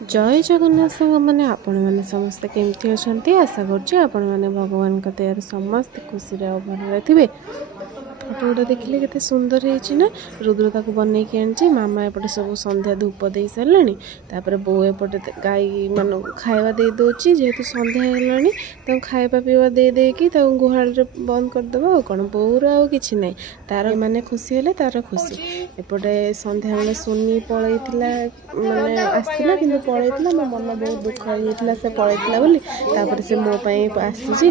जय जगन्नाथ सांग मैंने आपण मैंने समस्ते केमती अच्छा आशा कर भगवान का दयार समस्त खुशी भल थे। फोटोटा देखिले केते सुंदर है ना। रुद्र को बनई के आनी मामा एपटे सब संध्या धूप दे सारे तापर बो एपटे गाई मान खावा दे दूची जेहेतु संध्या है खावा पीवा दे देकी गुहाल बंद करदे आ कौन बोर आ कि ना तार माने खुशी हेले तार खुशी। एपटे संध्या बेले सुनी पलैला माने आसला कि पलैला मो मन बहुत दुख होता से पलैला बोली तापर से मो आसी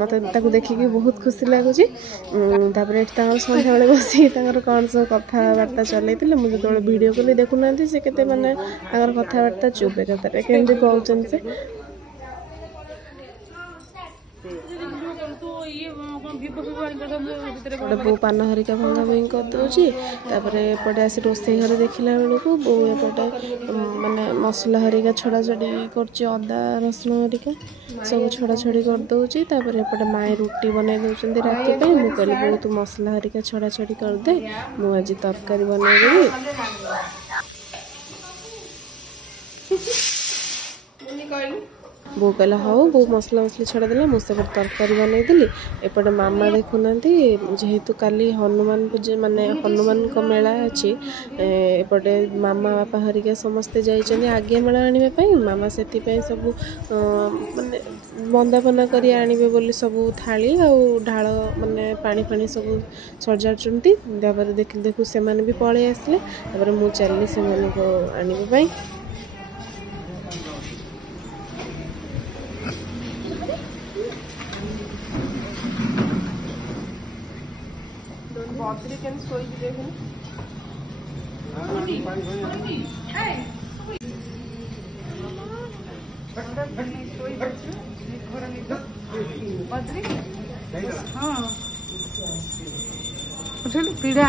मत देखिकी बहुत खुशी लगुच। संध्या बेले बस कौन सब कथबार्ता चलते मुझे जो वीडियो कली देखुना से केते माने कथबार्ता चुप कथार केमती कहते से बो पान हरिका भंगा भंगी करदे एपटे आसी रोसे घर देखला बेलू बो एपटे माने मसला हरिका छड़ा छड़ी करदा रसुण हरिका सब छड़ा छड़ी करदे एपटे माए रुटी बनई दौरान राति मुझे कहली बो तू मसला हरिका छड़ा छड़ी करदे मुझे आज तरकारी बनईदेवी। बो कहला हाँ बो मसला मसली छड़ादेला मुझे तरकारी बनईदेली। एपटे मामा देखुना जेहेतु काली हनुमान पूजा माने हनुमान का मेला अच्छी एपटे मामा बापा हरिका समस्ते जाइए आज्ञा मेला आने मामा से सब माने बंदापना कर आने बोली सब थाली आ ढाल माने पानी फाणी सब सजाड़ती देखी देखू से भी पलि आसले मुझे चलनी से आने पीढ़ा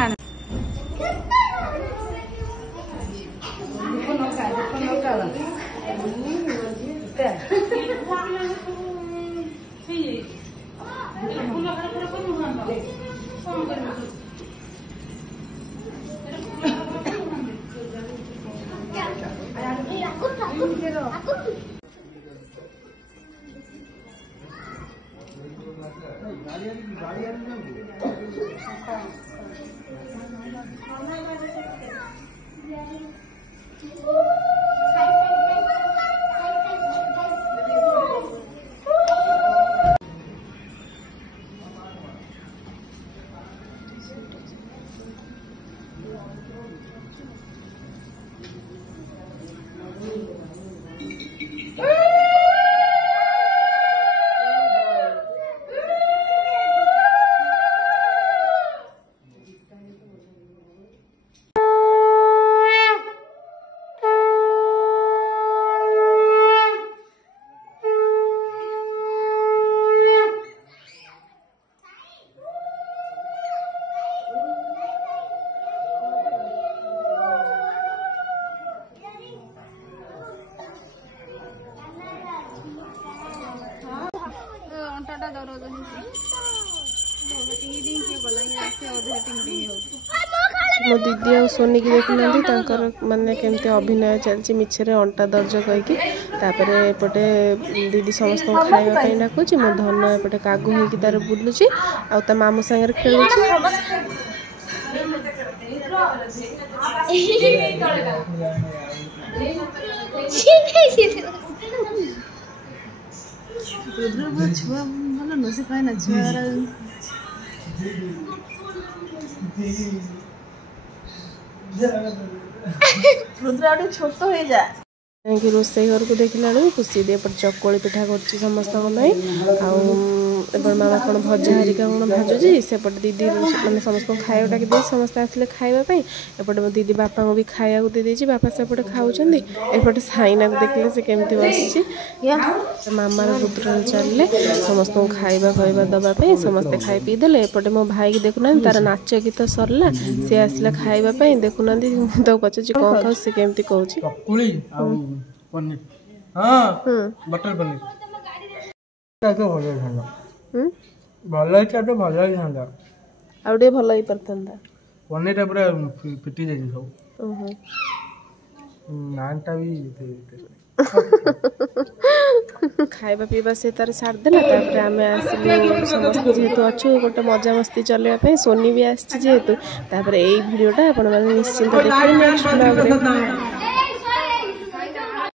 मो दीदी आ सोनी की देखुना माने केमती अभिनय चलती मिछरे अंटा दर्ज कहीकि एपटे दीदी समस्त खावाई डाकुची मो धन एपटे कागु होगी तार बुलूची आ मामू सागर खेलुची। छुआ भल नुह से कहे छुआ रुद्र छोट हो जा रोसे घर को देखला खुशी दे चकुली पिठा कर समस्त मामा कौन भजा हरिका कौन भाजुची सेपटे दीदी मैंने समस्त खाया डाक दे समस्त आसे खावाई एपटे मो दीदी बापा को भी खाया दे बापा सेपटे खाऊँ एपटे साइना को देखले से केमती बस मामार रुद्र चलले समस्त खाଇବା खाଇବା दवाई समस्ते खाई पीदे। एपटे मो भाई की देखुना तार नाच गीत सरला सी आसला खावाई देखुना तो पचार कौन खाऊ से केमती कहूँ बटर पनीर भल तो भल ही था भल ही पारता पनीर पूरा फिटी जाए सब। ନାନଟା ବି ଖାଇବା ପିଇବା ସେ ତାର ଛାଡ଼ିଦେଲା। ତାପରେ ଆମେ ଆସିଲୁ ସମସ୍ତେ ଯେହେତୁ ଅଛୁ ଗୋଟେ ମଜାମସ୍ତି ଚଲେଇବା ପାଇଁ, ସୋନି ବି ଆସିଛି ଯେହେତୁ। ତାପରେ ଏଇ ଭିଡ଼ିଓଟା ଆପଣମାନେ ନିଶ୍ଚିନ୍ତ ଦେଖିବେ ନେକ୍ସଟ ବ୍ଲଗ୍ରେ।